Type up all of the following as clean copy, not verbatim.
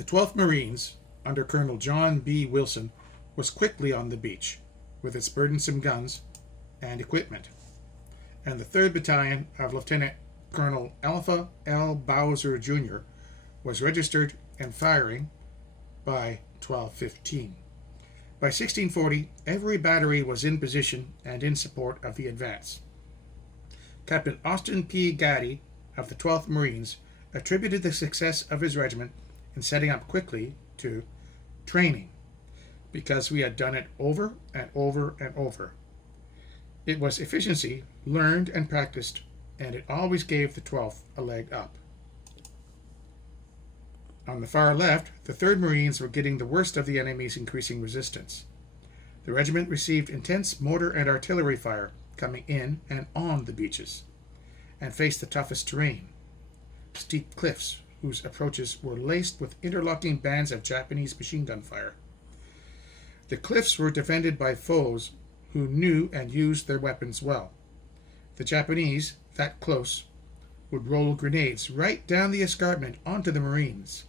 The 12th Marines, under Colonel John B. Wilson, was quickly on the beach with its burdensome guns and equipment, and the 3rd Battalion of Lieutenant Colonel Alpha L. Bowser, Jr. was registered and firing by 12:15. By 1640, every battery was in position and in support of the advance. Captain Austin P. Gaddy of the 12th Marines attributed the success of his regiment in setting up quickly to training, because we had done it over and over and over. It was efficiency, learned and practiced, and it always gave the 12th a leg up. On the far left, the 3rd Marines were getting the worst of the enemy's increasing resistance. The regiment received intense mortar and artillery fire coming in and on the beaches, and faced the toughest terrain, steep cliffs whose approaches were laced with interlocking bands of Japanese machine gun fire. The cliffs were defended by foes who knew and used their weapons well. The Japanese, that close, would roll grenades right down the escarpment onto the Marines.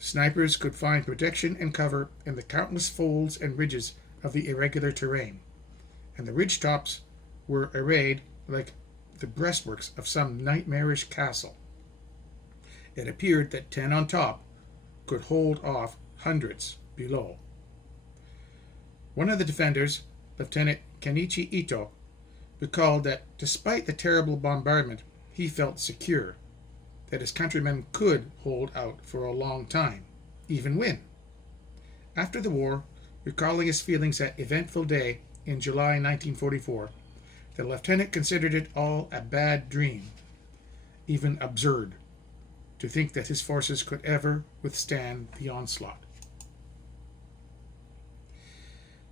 Snipers could find protection and cover in the countless folds and ridges of the irregular terrain, and the ridge tops were arrayed like the breastworks of some nightmarish castle. It appeared that 10 on top could hold off hundreds below. One of the defenders, Lieutenant Kenichi Ito, recalled that despite the terrible bombardment, he felt secure, that his countrymen could hold out for a long time, even win. After the war, recalling his feelings that eventful day in July 1944, the lieutenant considered it all a bad dream, even absurd, to think that his forces could ever withstand the onslaught.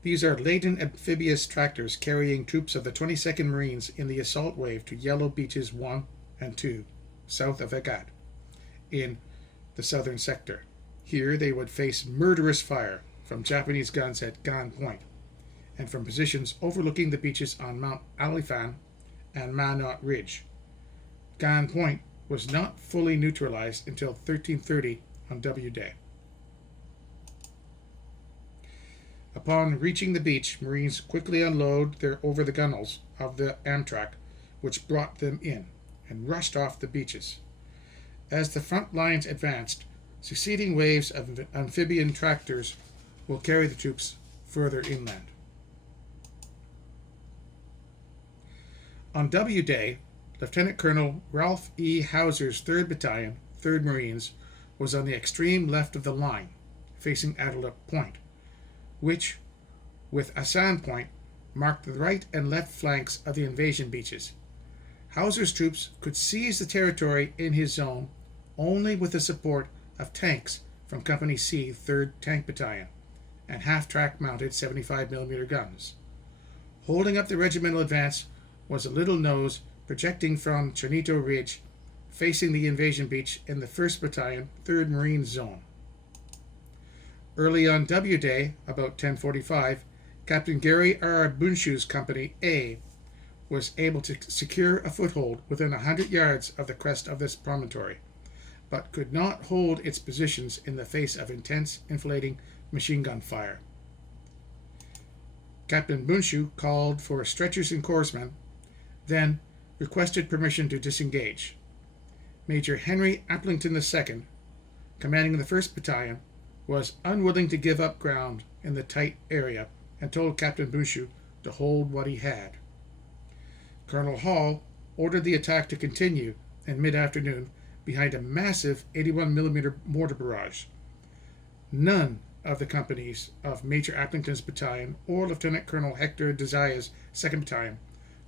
These are laden amphibious tractors carrying troops of the 22nd Marines in the assault wave to Yellow Beaches 1 and 2, south of Agat, in the southern sector. Here they would face murderous fire from Japanese guns at Gan Point, and from positions overlooking the beaches on Mount Alifan and Manot Ridge. Gan Point was not fully neutralized until 1330 on W Day. Upon reaching the beach, Marines quickly unload over the gunwales of the Amtrak, which brought them in, and rushed off the beaches. As the front lines advanced, succeeding waves of amphibian tractors will carry the troops further inland. On W Day, Lieutenant Colonel Ralph E. Hauser's 3rd Battalion, 3rd Marines, was on the extreme left of the line, facing Adelip Point, which, with Asan Point, marked the right and left flanks of the invasion beaches. Hauser's troops could seize the territory in his zone only with the support of tanks from Company C, 3rd Tank Battalion, and half-track mounted 75mm guns. Holding up the regimental advance was a little nose projecting from Chonito Ridge, facing the invasion beach in the 1st Battalion, 3rd Marine Zone. Early on W Day, about 10:45, Captain Gary R. Bunshu's Company A was able to secure a foothold within 100 yards of the crest of this promontory, but could not hold its positions in the face of intense, inflating machine gun fire. Captain Bunshu called for stretchers and corpsmen, then requested permission to disengage. Major Henry Applington II, commanding the 1st Battalion, was unwilling to give up ground in the tight area and told Captain Bunshu to hold what he had. Colonel Hall ordered the attack to continue in mid-afternoon behind a massive 81mm mortar barrage. None of the companies of Major Applington's battalion or Lieutenant Colonel Hector Desaya's 2nd Battalion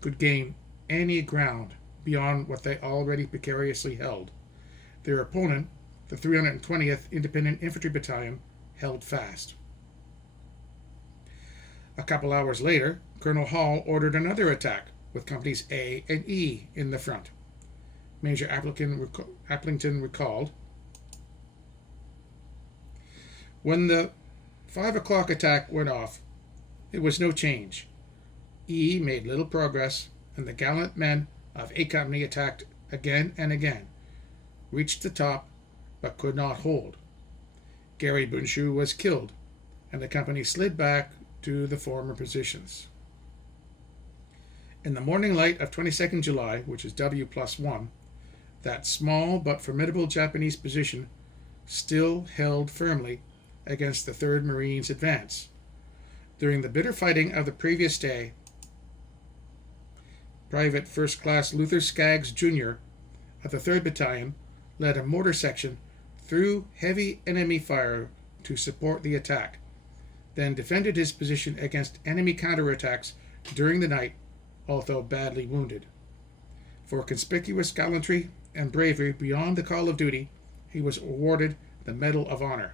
could gain any ground beyond what they already precariously held. Their opponent, the 320th Independent Infantry Battalion, held fast. A couple hours later, Colonel Hall ordered another attack with Companies A and E in the front. Major Applington recalled, "When the 5 o'clock attack went off, it was no change. E made little progress, and the gallant men of A Company attacked again and again, reached the top, but could not hold. Gary Bunshu was killed, and the company slid back to the former positions. In the morning light of 22nd July, which is W+1, that small but formidable Japanese position still held firmly against the 3rd Marines' advance. During the bitter fighting of the previous day, Private First Class Luther Skaggs, Jr. of the 3rd Battalion led a mortar section through heavy enemy fire to support the attack, then defended his position against enemy counterattacks during the night, although badly wounded. For conspicuous gallantry and bravery beyond the call of duty, he was awarded the Medal of Honor.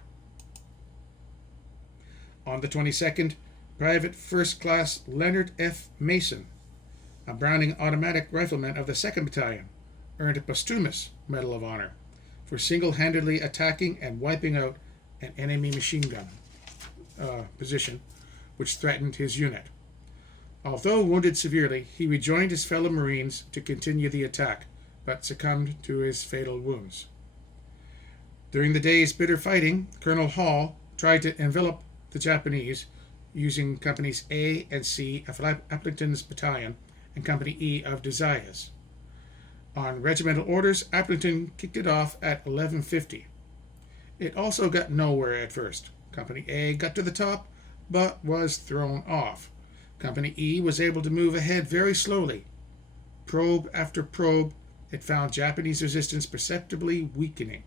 On the 22nd, Private First Class Leonard F. Mason, a Browning automatic rifleman of the 2nd Battalion, earned a posthumous Medal of Honor for single-handedly attacking and wiping out an enemy machine gun position which threatened his unit. Although wounded severely, he rejoined his fellow Marines to continue the attack, but succumbed to his fatal wounds. During the day's bitter fighting, Colonel Hall tried to envelop the Japanese using Companies A and C of Applington's battalion and Company E of Desai's. On regimental orders, Applington kicked it off at 11:50. It also got nowhere at first. Company A got to the top, but was thrown off. Company E was able to move ahead very slowly. Probe after probe, it found Japanese resistance perceptibly weakening.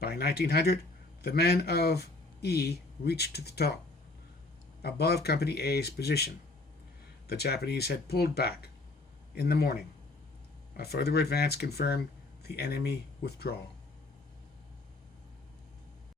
By 1900, the men of E reached to the top, above Company A's position. The Japanese had pulled back. In the morning, a further advance confirmed the enemy withdrawal.